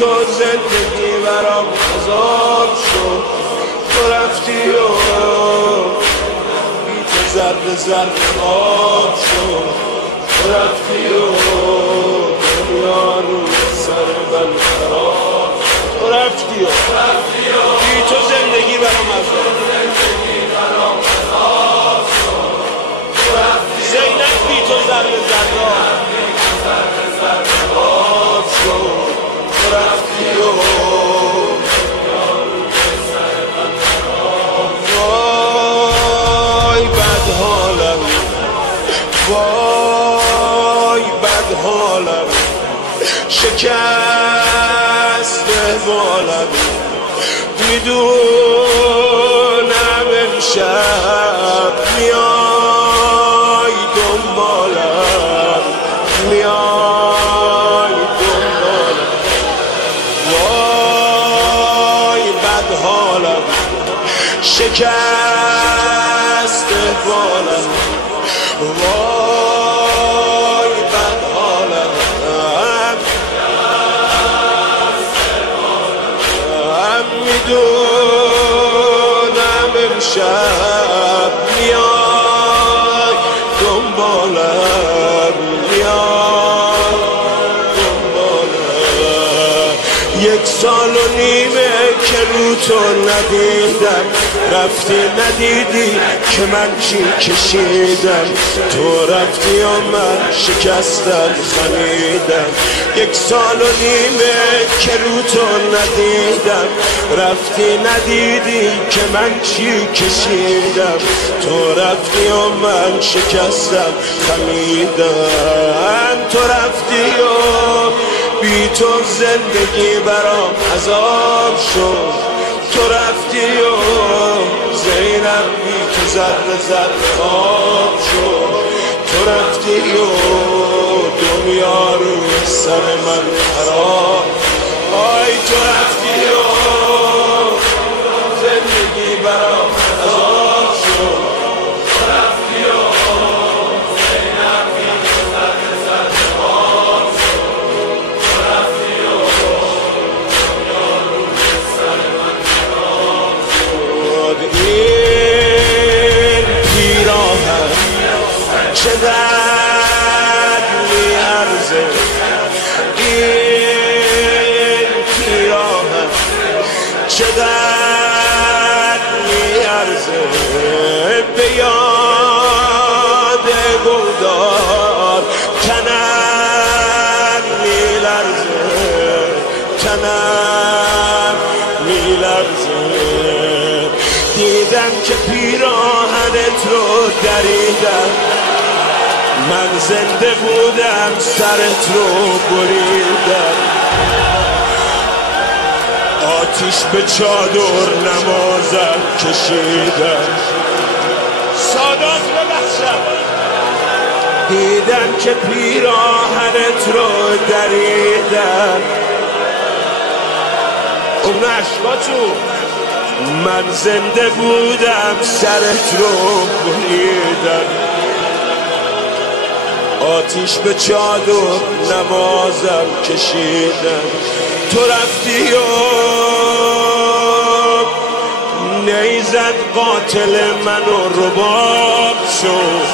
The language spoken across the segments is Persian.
تو زندگی برام عذاب شد، تو رفتی و بی تو ذره ذره آب شد، تو رفتی و دنیا روی سر من خراب، تو رفتی و بی تو زندگی برام عذاب شد، زینب بی تو ذره ذره آب شد، تو رفتی و وای بد حالم، وای بد حالم، شکست بالم، میدونم امشب میای دنبالم، میای دنبالم، وای بد حالم، شکست بالم، وای بد حالم، میدونم امشب میای دنبالم، میای دنبالم. 1 سال و نیمه که رو تو ندیدم، رفتی ندیدی که من چی کشیدم، تو رفتی و من شکستم خمیدم. 1 سال و نیمه که رو تو ندیدم، رفتی ندیدی که من چی کشیدم، تو رفتی و من شکستم خمیدم، تو رفتی و بی تو زندگی برام عذاب شد، تو رفتی و زینب بی تو ذره ذره آب شد، تو رفتی و دنیا روی سر من خراب، آی تو رفتی و زندگی برام عذاب شد، تو رفتی و زینب بی تو ذره ذره آب شد، تو رفتی و دنیا روی سر من خراب شد. این پیراهن چقدر میارزه، این پیراهن چقدر میارزه، به یاد گلدار تنم میلرزه، تنم میلرزه. دیدم که پیراهنت رو دریدم، من زنده بودم سرت رو بریدم، آتیش به چادر نمازم کشیدم، سادات ببخشم. دیدم که پیراهنت رو دریدم، اون عشقاتو من زنده بودم سرت رو بریدم، آتیش به چادر نمازم کشیدم، تو رفتی و نیزد قاتل منو رباب شد،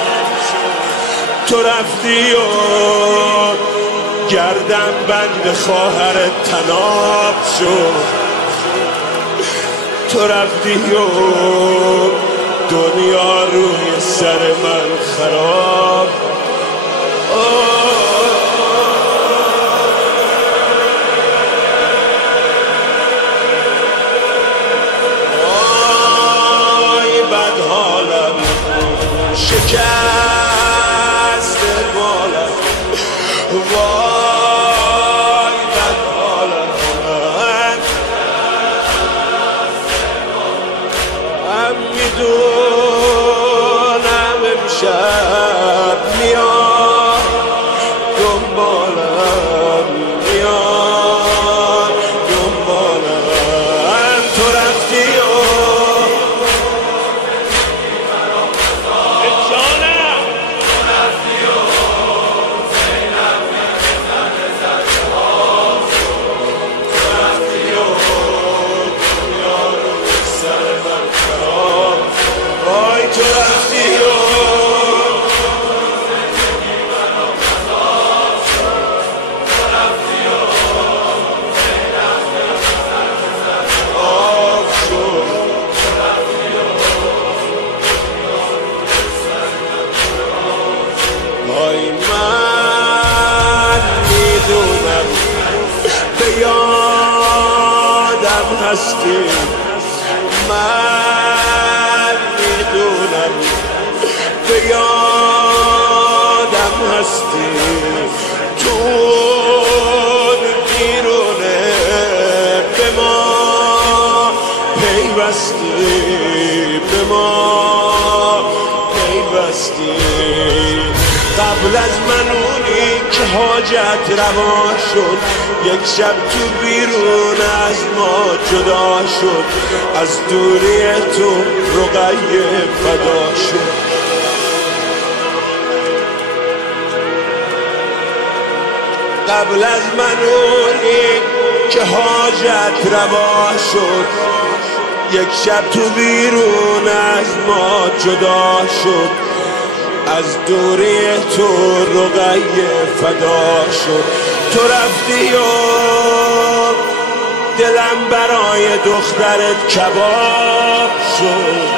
تو رفتی و گردن بند خواهر تناب شد، تو رفتی و دنیا روی سر من خراب. آی بد حالم، شکست بالم، وای بد حالم، میدونم امشب میاد دنبالم، میاد دنبالم، تو رفتی و جانم، تو رفتی و زینب هستی، من میدونم به یادم هستی، تو بیرونه به ما پیوستی، به ما پیوستی. قبل از من اونی که حاجت روا شد، یک شب تو بیرون از ما جدا شد، از دوری تو رقیه فدا شد. قبل از من اونی که حاجت روا شد، یک شب تو بیرون از ما جدا شد، از دوری تو رقیه فدا شد. تو رفتی و دلم برای دخترت کباب شد،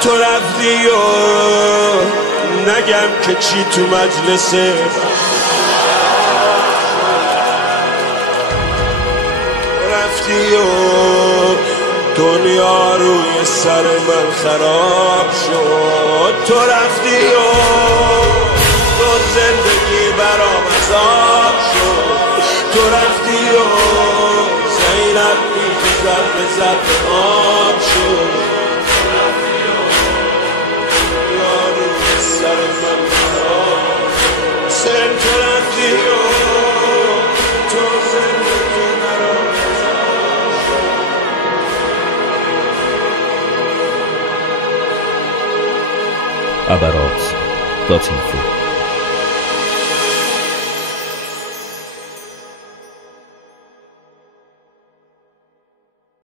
تو رفتی و نگم که چی تو مجلسه رفتی و دنیا روی سر من خراب شد. تو رفتی و تو زندگی برام عذاب شد. تو رفتی و زینب بی ضرب ضرب آب شد. دنیا روی سر من خراب شد. تو رفتی و تو زندگی برام abarots.info